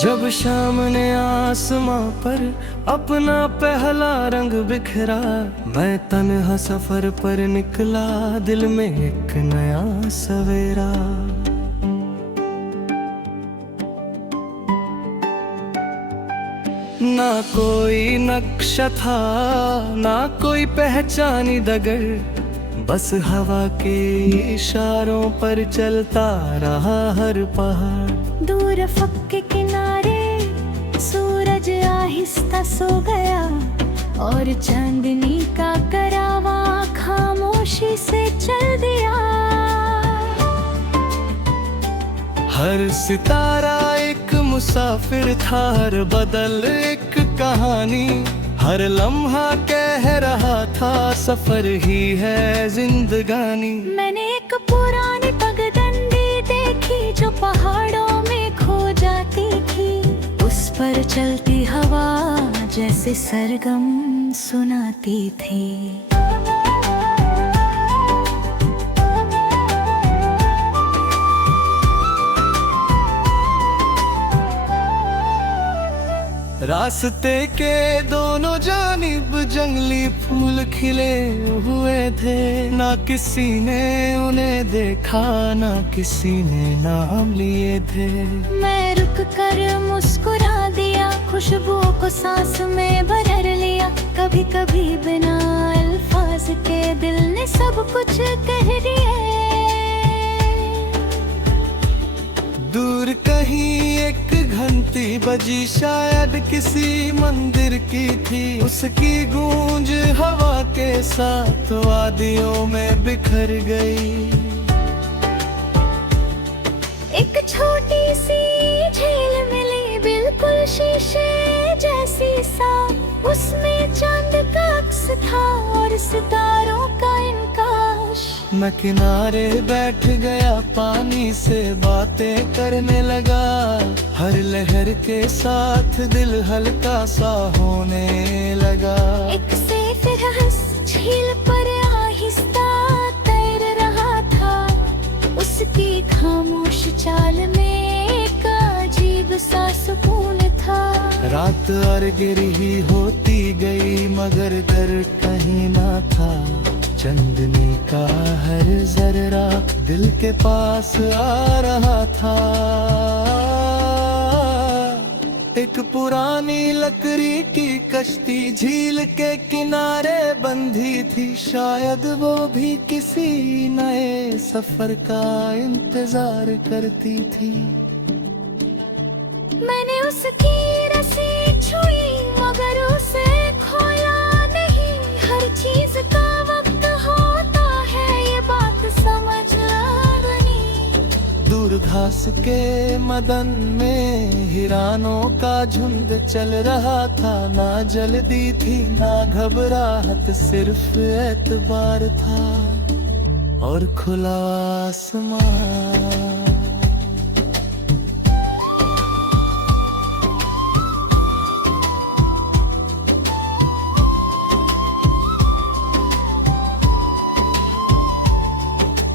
जब शाम ने आसमां पर अपना पहला रंग बिखरा, मैं तन्हा सफर पर निकला, दिल में एक नया सवेरा। ना कोई नक्शा था, ना कोई पहचानी डगर, बस हवा के इशारों पर चलता रहा हर पहाड़। दूर अफक के किनारे सूरज आहिस्ता सो गया, और चांदनी का करावा खामोशी से चल दिया। हर सितारा एक मुसाफिर था, हर बदल एक कहानी, हर लम्हा कह रहा था सफर ही है जिंदगानी। मैंने एक पुरानी पगडंडी देखी जो पहाड़ों में खो जाती थी, उस पर चलती हवा जैसे सरगम सुनाती थी। रास्ते के दोनों जानिब जंगली फूल खिले हुए थे, ना किसी ने उन्हें देखा, ना किसी ने नाम लिए थे। मैं रुक कर मुस्कुरा दिया, खुशबुओं को सांस में भर लिया। कभी कभी बिना अल्फाज के दिल ने सब कुछ कह दिया। दूर कहीं एक घंटी बजी, शायद किसी मंदिर की थी, उसकी गूंज हवा के साथ वादियों में बिखर गई। एक छोटी सी झील मिली, बिल्कुल शीशे जैसी साफ, उसमें चांद का अक्स था और सितारों का इनकाश। मैं किनारे बैठ गया, पानी से बातें करने लगा, हर लहर के साथ दिल हल्का सा होने लगा। एक सैफिर झील पर आहिस्ता तैर रहा था, उसकी खामोश चाल में एक अजीब सा सुकून था। रात और गिरी होती गई, मगर डर कहीं ना था, चांदनी का हर जर्रा दिल के पास आ रहा था। एक पुरानी लकड़ी की कश्ती झील के किनारे बंधी थी, शायद वो भी किसी नए सफर का इंतजार करती थी। मैंने उसकी रस्सी छुई, मगर उसे खोया नहीं। हर चीज का वक्त होता है, ये बात समझ बनी। दूर घास के मदन में हिरानों का झुंड चल रहा था, ना जल्दी थी ना घबराहट, सिर्फ एतबार था और खुला आसमान।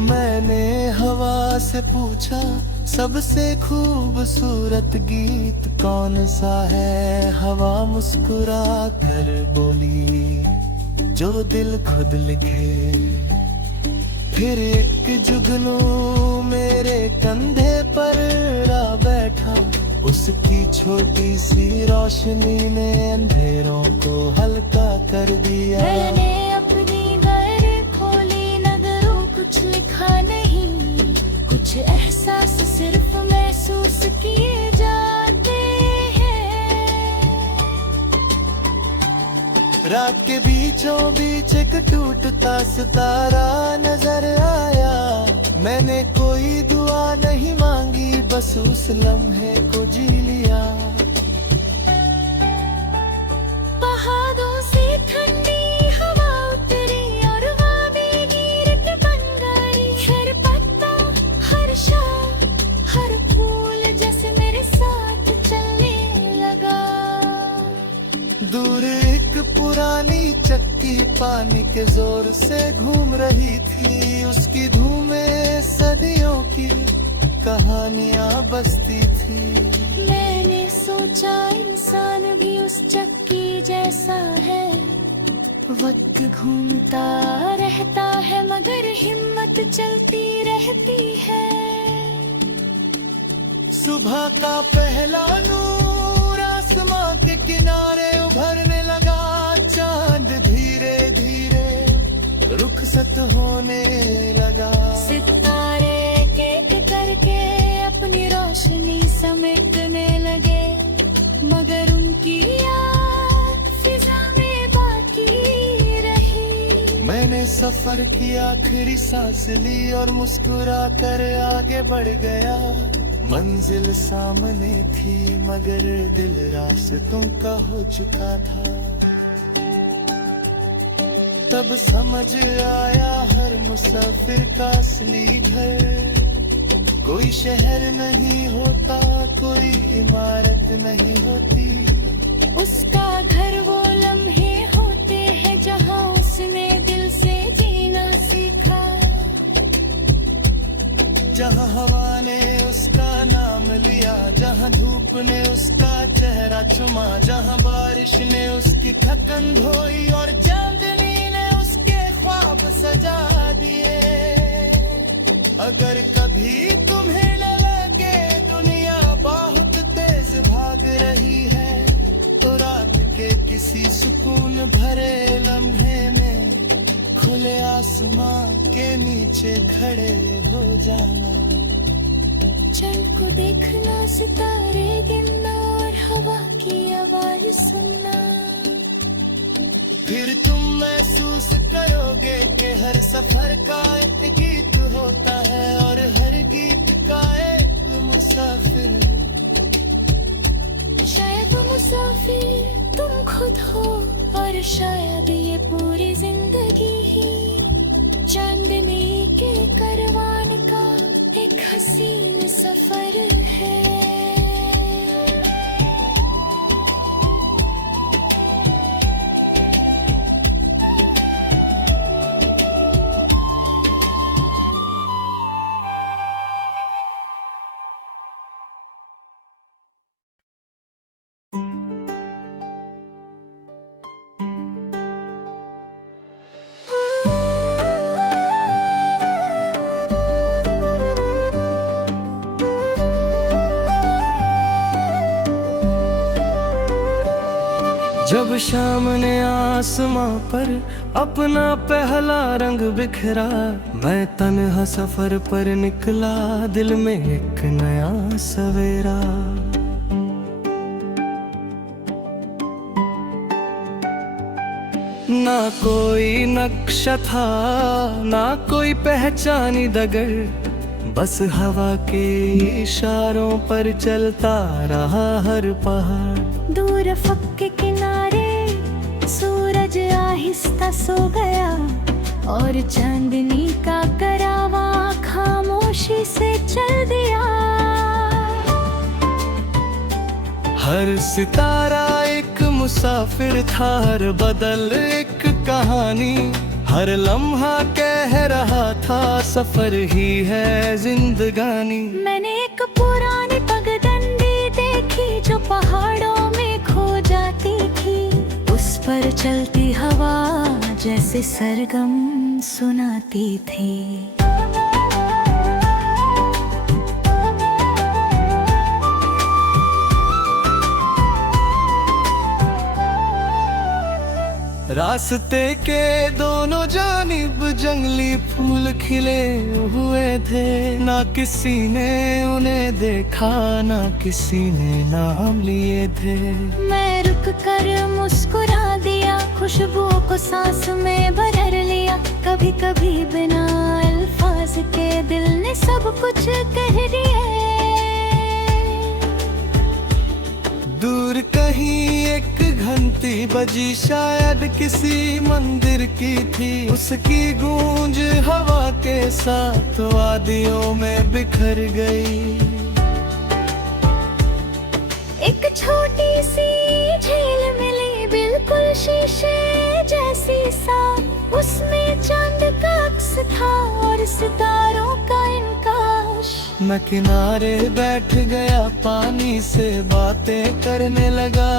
मैंने हवा से पूछा, सबसे खूबसूरत गीत कौन सा है? हवा मुस्कुरा कर बोली, जो दिल खुद लिखे। फिर एक जुगनू मेरे कंधे पर आ बैठा, उसकी छोटी सी रोशनी ने अंधेरों को हल्का कर दिया। मैंने अपनी डायरी खोली, नजरों कुछ लिखा नहीं, कुछ एहसास सिर्फ महसूस किए जाते हैं। रात के बीचों बीच एक टूटता सितारा नजर आया, मैंने कोई दुआ नहीं मांगी, बस उस लम्हे को जी लिया। पहाड़ों से ठंडी हवा उतरी और वादी गिरत बन गई। हर पत्ता, हर शाम, हर फूल जैसे मेरे साथ चलने लगा। दूर एक पुरानी चक्की पानी के जोर से घूम रही थी, उसकी धूमें सदियों की कहानियां बसती थी। मैंने सोचा इंसान भी उस चक्की जैसा है। वक्त घूमता रहता है मगर हिम्मत चलती रहती है। सुबह का पहला नूर आसमां के किनारे उभरने लगा। चांद धीरे धीरे रुखसत होने लगा। सितारे एक एक करके अपनी रोशनी समेटने लगे, मगर उनकी याद फिजा में बाकी रही। मैंने सफर की आखिरी सांस ली और मुस्कुरा कर आगे बढ़ गया। मंजिल सामने थी मगर दिल रास्तों का हो चुका था। तब समझ आया हर मुसाफिर का असली घर कोई शहर नहीं होता, कोई इमारत नहीं होती। उसका घर वो लम्हे होते हैं जहाँ उसने दिल से जीना सीखा। जहाँ हवा ने उसका नाम लिया, जहाँ धूप ने उसका चेहरा चुमा, जहाँ बारिश ने उसकी थकन धोई और चांदनी ने उसके ख्वाब सजा दिए। अगर कभी तुम्हें न लगे दुनिया बहुत तेज भाग रही है, तो रात के किसी सुकून भरे लम्हे में खुले आसमां के नीचे खड़े हो जाना। चंद को देखना, सितारे गिनना और हवा की आवाज सुनना। फिर तुम महसूस करोगे कि हर सफर का एक गीत होता है और हर गीत का एक मुसाफिर। शायद वो मुसाफिर तुम खुद हो और शायद ये पूरी जिंदगी ही चांदनी के करवान का एक हसीन सफर है। जब शाम ने आसमां पर अपना पहला रंग बिखरा, मैं तन्हा सफर पर निकला, दिल में एक नया सवेरा। ना कोई नक्शा था, ना कोई पहचानी डगर, बस हवा के इशारों पर चलता रहा हर पहाड़। दूर अफक के किनारे सूरज आहिस्ता सो गया और चांदनी का करावा खामोशी से चल दिया। हर सितारा एक मुसाफिर था, हर बदल एक कहानी, हर लम्हा कह रहा था सफर ही है जिंदगानी। मैंने एक पुरानी पगडंडी देखी जो पहाड़ों में खो जाती थी। उस पर चलती हवा जैसे सरगम सुनाती थी। रास्ते के दोनों जानिब जंगली फूल खिले हुए थे, ना किसी ने उन्हें देखा, ना किसी ने नाम लिए थे। मैं रुक कर मुस्कुरा दिया, खुशबुओं को सांस में भर लिया। कभी कभी बिना अल्फाज के दिल ने सब कुछ कह दिया। दूर कहीं एक घंटी बजी, शायद किसी मंदिर की थी। उसकी गूंज हवा के साथ वादियों में बिखर गई। एक छोटी सी झील मिली बिल्कुल शीशे जैसी साफ। उसमें चांद का अक्स था और सितारों का इनकाश। मैं किनारे बैठ गया, पानी से बातें करने लगा।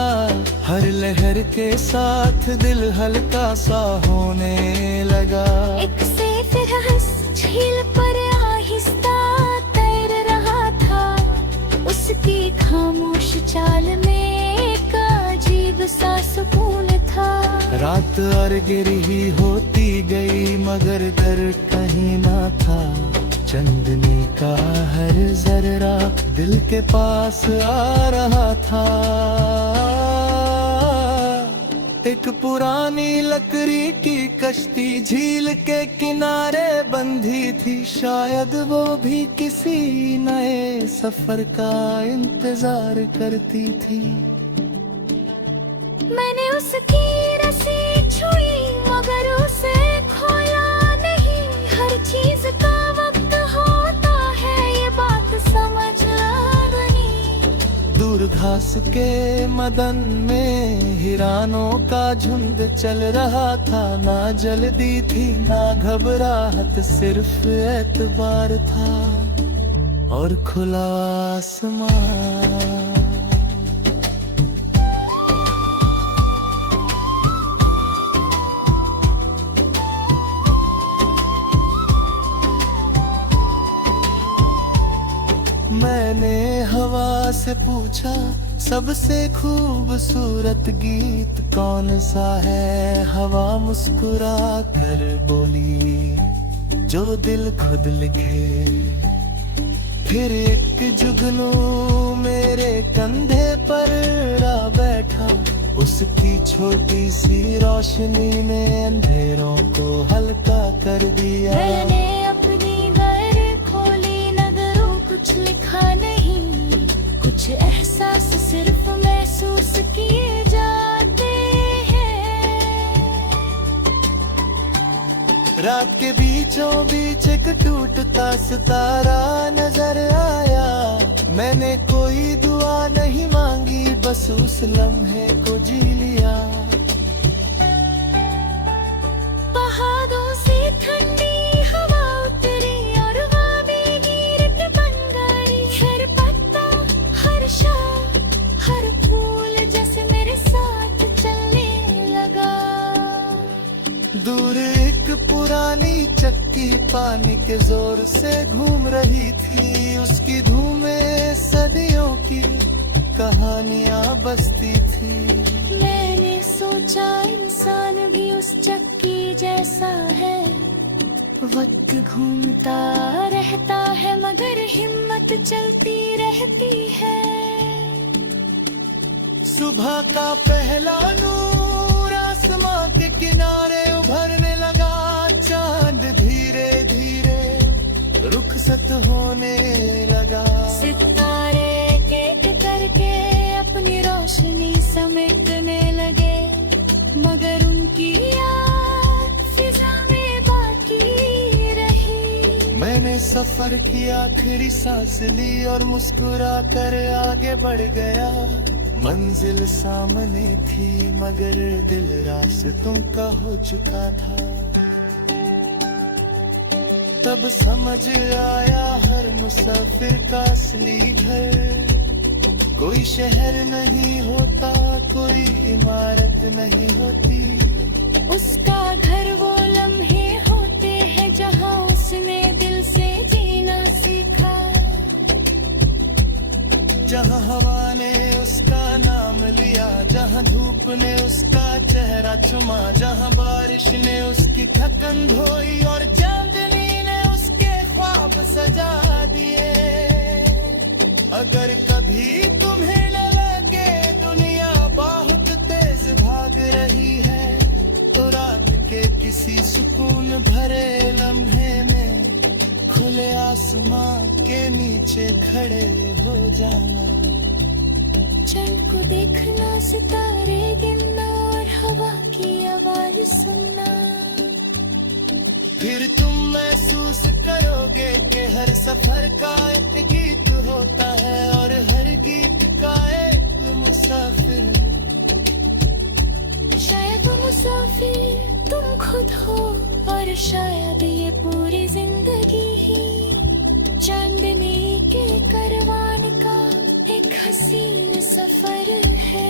हर लहर के साथ दिल हल्का सा होने लगा। एक से फिर हंस झील पर आहिस्ता तैर रहा था। उसकी खामोश चाल में एक अजीब सा सुकून था। रात और गिरी होती गई मगर डर कहीं ना था। चांदनी का हर जर्रा दिल के पास आ रहा था। एक पुरानी लकड़ी की कश्ती झील के किनारे बंधी थी। शायद वो भी किसी नए सफर का इंतजार करती थी। मैंने उसकी रस्सी छुई मगर उसे खोया नहीं। हर चीज का वक्त होता है, ये बात समझ बनी। दूर घास के मदन में हिरानों का झुंड चल रहा था। ना जल्दी थी ना घबराहट, सिर्फ एतबार था और खुला आसमान। मैंने हवा से पूछा, सबसे खूबसूरत गीत कौन सा है। हवा मुस्कुरा कर बोली, जो दिल खुद लिखे। फिर एक जुगनू मेरे कंधे पर आ बैठा। उसकी छोटी सी रोशनी ने अंधेरों को हल्का कर दिया। मैंने अपनी कुछ लिखा नहीं, कुछ एहसास सिर्फ महसूस किए जाते हैं। रात के बीचों बीच एक टूटता सितारा नजर आया। मैंने कोई दुआ नहीं मांगी, बस उस लम्हे को जी लिया। पहाड़ों से ठंडी हवा उतरी और हर फूल जैसे मेरे साथ चलने लगा। दूर एक पुरानी चक्की पानी के जोर से घूम रही थी। उसकी धूमें सदियों की कहानियां बसती थी। मैंने सोचा इंसान भी उस चक्की जैसा है। वक्त घूमता रहता है मगर हिम्मत चलती रहती है। सुबह का पहला नूर आसमां के किनारे उभरने लगा। चांद धीरे धीरे रुखसत होने लगा। सितारे एक करके अपनी रोशनी समेटने लगे, मगर उनकी याद फिजा में बाकी रही। मैंने सफर की आखिरी सांस ली और मुस्कुरा कर आगे बढ़ गया। मंजिल सामने थी मगर दिल रास्तों का हो चुका था। तब समझ आया हर मुसाफिर का असली घर कोई शहर नहीं होता, कोई इमारत नहीं होती। उसका घर वो लम्हे होते हैं जहाँ उसने दिल से जीना सीखा। जहाँ हवा ने उसका नाम लिया, जहाँ धूप ने उसका चेहरा चुमा, जहाँ बारिश ने उसकी थकन धोई और चांदनी ने उसके ख्वाब सजा दिए। अगर कभी तुम्हें न लगे दुनिया बहुत तेज भाग रही है, तो रात के किसी सुकून भरे लम्हे में खुले आसमां के नीचे खड़े हो जाना। चल को देखना, सितारे गिनना और हवा की आवाज सुनना। फिर तुम महसूस करोगे कि हर सफर का एक गीत होता है और हर गीत का एक मुसाफिर। शायद वो मुसाफिर तुम खुद हो और शायद ये पूरी जिंदगी ही चांदनी के करवान का एक हसीन सफर है।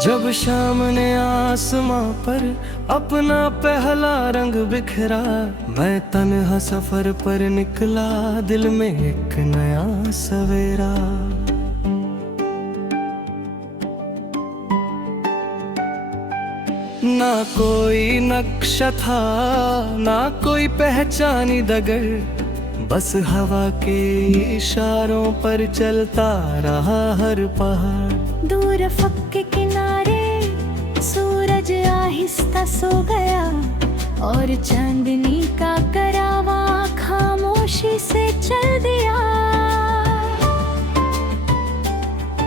जब शाम ने आसमां पर अपना पहला रंग बिखरा, मैं तन्हा सफर पर निकला, दिल में एक नया सवेरा। ना कोई नक्शा था, ना कोई पहचानी डगर, बस हवा के इशारों पर चलता रहा हर पहाड़। दूर अफक के किनारे सूरज आहिस्ता सो गया, और चांदनी का करावा खामोशी से चल दिया।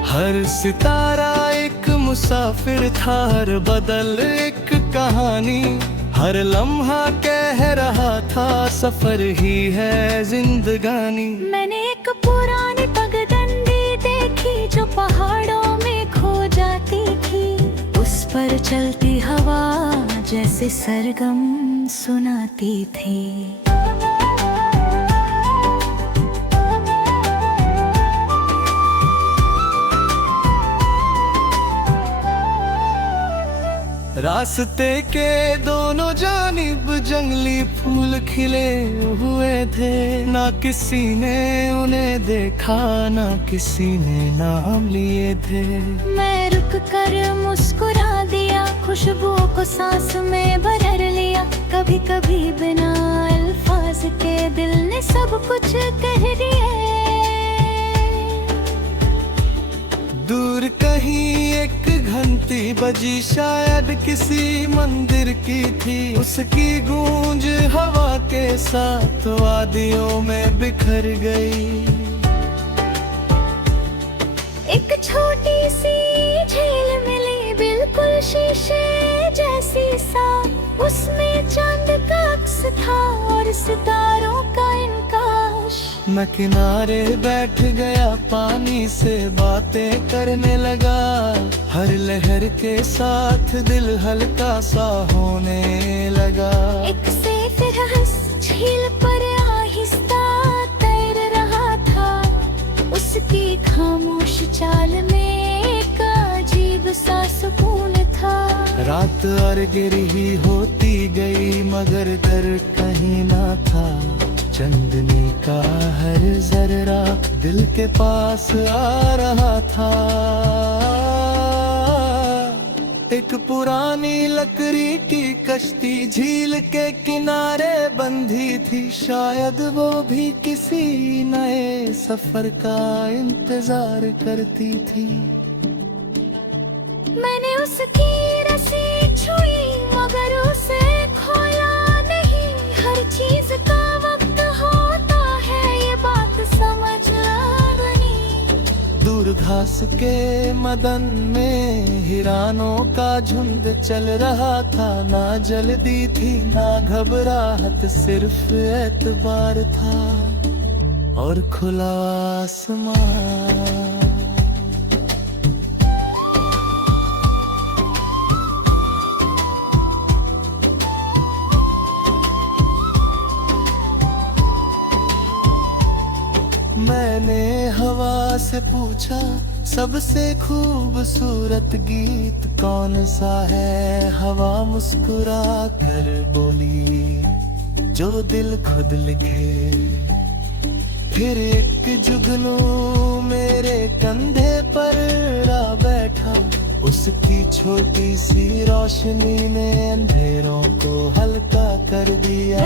हर सितारा एक मुसाफिर था, हर बदल एक कहानी, हर लम्हा कह रहा था सफर ही है जिंदगानी। मैंने एक पुरानी पगडंडी देखी जो पहाड़ों में खो जाती थी, उस पर चलती हवा जैसे सरगम सुनाती थी। रास्ते के दोनों जानिब जंगली फूल खिले हुए थे, ना किसी ने उन्हें देखा, ना किसी ने नाम लिए थे। मैं रुक कर मुस्कुरा दिया, खुशबुओं को सांस में भर लिया। कभी कभी बिना अल्फाज के दिल ने सब कुछ कह दिया। दूर कहीं एक घंटी बजी, शायद किसी मंदिर की थी, उसकी गूंज हवा के साथ वादियों में बिखर गई। एक छोटी सी झील मिली, बिल्कुल शीशे जैसी साफ, उसमें चांद का अक्स था और सितारों का इनकाश। मैं किनारे बैठ गया, पानी से बातें करने लगा, हर लहर के साथ दिल हल्का सा होने लगा। एक से फिर हंस झील पर आहिस्ता तैर रहा था, उसकी खामोश चाल में एक अजीब सा सुकून था। रात अरगिर ही होती गई, मगर डर कहीं ना था, चांदनी का हर जर्रा दिल के पास आ रहा था। एक पुरानी लकड़ी की कश्ती झील के किनारे बंधी थी, शायद वो भी किसी नए सफर का इंतजार करती थी। मैंने उसकी रस्सी छुई, मगर उसे खोया नहीं। हर चीज का वक्त होता है, ये बात समझ आ बनी। दूर घास के मदन में हिरानों का झुंड चल रहा था, ना जल्दी थी ना घबराहट, सिर्फ एतबार था और खुला आसमान। मैंने हवा से पूछा, सबसे खूबसूरत गीत कौन सा है? हवा मुस्कुरा कर बोली, जो दिल खुद लिखे। फिर एक जुगनू मेरे कंधे पर आ बैठा, उसकी छोटी सी रोशनी ने अंधेरों को हल्का कर दिया।